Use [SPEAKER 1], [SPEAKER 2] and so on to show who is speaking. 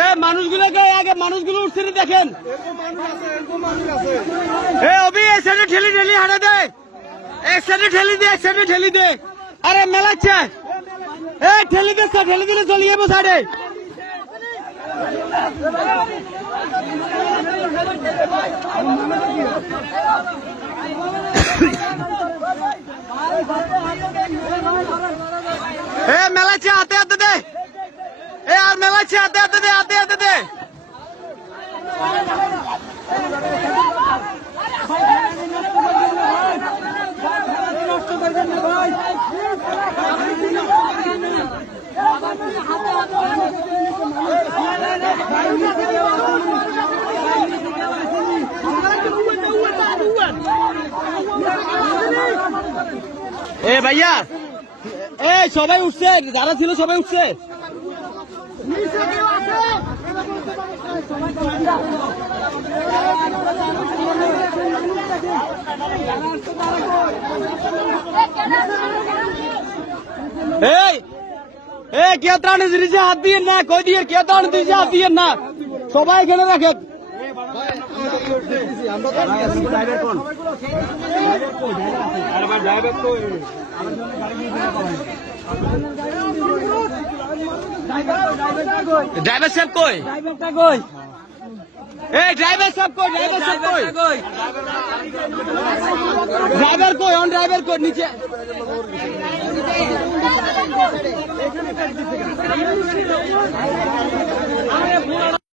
[SPEAKER 1] এ, মানুষগুলোকে আগে মানুষগুলো উঠছে দেখেন। এ, অভি এক সাইডে ঠেলি ঠেলি, হাঁটা দে। এক সাইডে ঠেলি দে এক ঠেলি দে। আরে, মেলাচ্ছে। এ, ঠেলি দে ঠেলি দিলে চলে যাব সাইডে এ মেলাচ্ছে হাতে হাতে দে এ আর মেলাচ্ছে হাতে হাতে দে হাতে হাতে দে এ ভাইয়া এ সবাই উঠছে, যারা ছিল সবাই উঠছে। এই হাত দিয়ে না, কই দিয়ে? কে দিয়েছে হাত দিয়ে না। সবাই এখানে রাখে। ড্রাইভার সাহেব কই? এই ড্রাইভার সাহেব কই ড্রাইভার সাহেব
[SPEAKER 2] কই?
[SPEAKER 1] ড্রাইভার কই অন ড্রাইভার কই, নিচে।